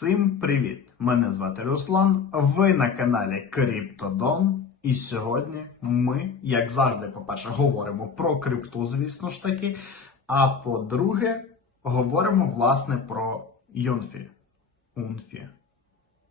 Всім привіт! Мене звати Руслан. Ви на каналі Криптодон. І сьогодні ми, як завжди, по-перше, говоримо про крипту, звісно ж таки. А по-друге, говоримо власне про Юнфі. Унфі.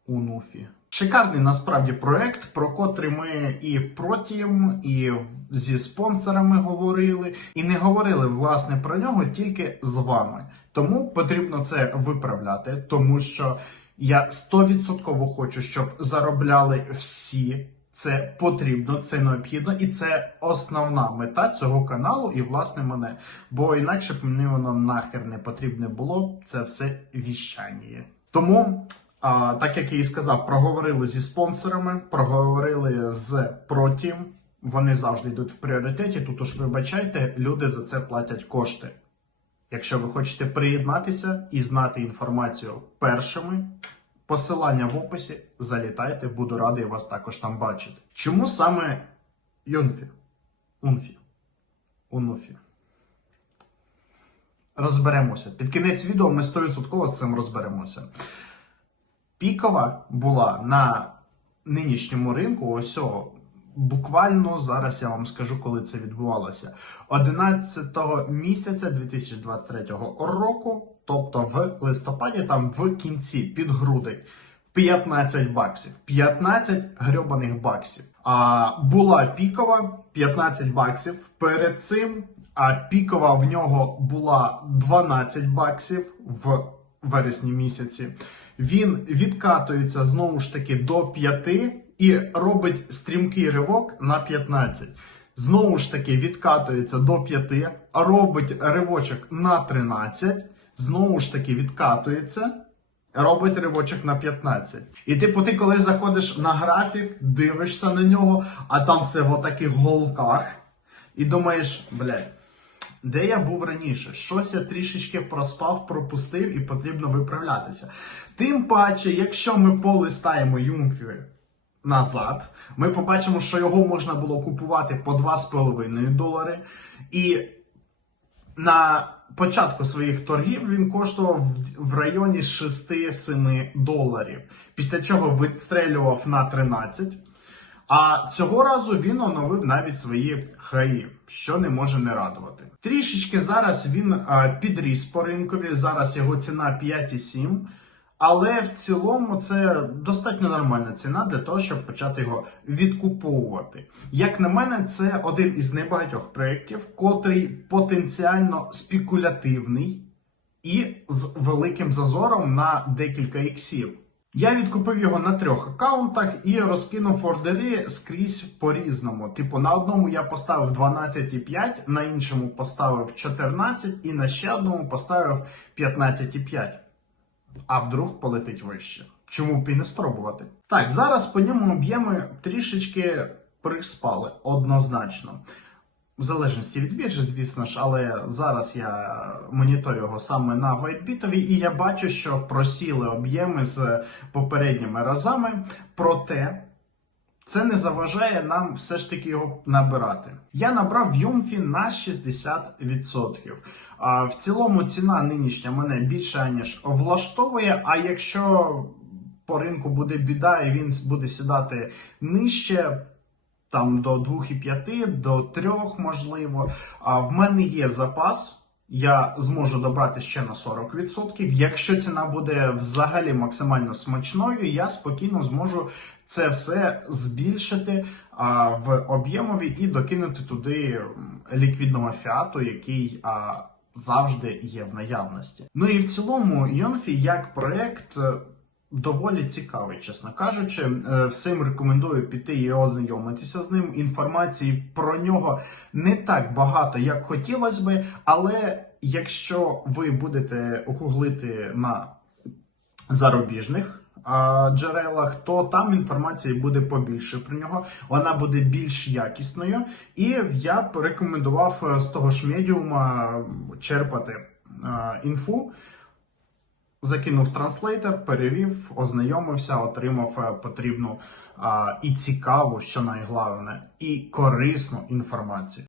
Унуфі. Шикарний насправді проект, про котрий ми і в Протіум, і зі спонсорами говорили, і не говорили власне про нього тільки з вами. Тому потрібно це виправляти, тому що я 100% хочу, щоб заробляли всі. Це потрібно, це необхідно, і це основна мета цього каналу, і власне мене. Бо інакше б мені воно нахер не потрібне було. Це все віщання. Тому. А, так як я і сказав, проговорили зі спонсорами, проговорили з Протім. Вони завжди йдуть в пріоритеті. Тут уж вибачайте, люди за це платять кошти. Якщо ви хочете приєднатися і знати інформацію першими, посилання в описі, залітайте, буду радий вас також там бачити. Чому саме Юнфі? Унфі. Унуфі. Розберемося. Під кінець відео ми 100% з цим розберемося. Пікова була на нинішньому ринку. Ось о, буквально зараз я вам скажу, коли це відбувалося. 11 місяця 2023 року, тобто в листопаді, там в кінці під грудень. 15 баксів. 15 грьобаних баксів. А була пікова 15 баксів. Перед цим а пікова в нього була 12 баксів в вересні місяці. Він відкатується знову ж таки до 5 і робить стрімкий ривок на 15. Знову ж таки відкатується до 5, робить ривочок на 13, знову ж таки відкатується, робить ривочок на 15. І типу, ти коли заходиш на графік, дивишся на нього, а там все в таких голках, і думаєш, блядь. Де я був раніше? Щось я трішечки проспав, пропустив і потрібно виправлятися. Тим паче, якщо ми полистаємо Юмфі назад, ми побачимо, що його можна було купувати по 2,5 долари. І на початку своїх торгів він коштував в- районі 6-7 доларів. Після чого відстрелював на 13. А цього разу він оновив навіть свої хаї, що не може не радувати. Трішечки зараз він а, підріс по ринкові. Зараз його ціна 5,7. Але в цілому це достатньо нормальна ціна для того, щоб почати його відкуповувати. Як на мене, це один із небагатьох проєктів, котрий потенціально спекулятивний і з великим зазором на декілька іксів. Я відкупив його на трьох аккаунтах і розкинув ордери скрізь по-різному. Типу, на одному я поставив 12,5, на іншому поставив 14 і на ще одному поставив 15,5. А вдруг полетить вище. Чому б і не спробувати? Так, зараз по ньому об'єми трішечки приспали однозначно. В залежності від біржі, звісно ж, але зараз я моніторю його саме на вайтбітові, і я бачу, що просіли об'єми з попередніми разами. Проте це не заважає нам все ж таки його набирати. Я набрав в Юмфі на 60%. А в цілому ціна нинішня мене більше ніж влаштовує. А якщо по ринку буде біда і він буде сідати нижче, там до 2,5, до 3, можливо. А в мене є запас. Я зможу добрати ще на 40%. Якщо ціна буде взагалі максимально смачною, я спокійно зможу це все збільшити а, в об'ємові і докинути туди ліквідного фіату, який а, завжди є в наявності. Ну і в цілому, Йонфі як проект. е, Доволі цікавий, чесно кажучи. Е, Всім рекомендую піти і ознайомитися з ним. Інформації про нього не так багато, як хотілося би, але якщо ви будете гуглити на зарубіжних джерелах, то там інформації буде побільше про нього. Вона буде більш якісною. І я б рекомендував е, з того ж медіума черпати а, інфу. Закинув транслейтер, перевів, ознайомився, отримав е, потрібну і цікаву, що найголовне, і корисну інформацію.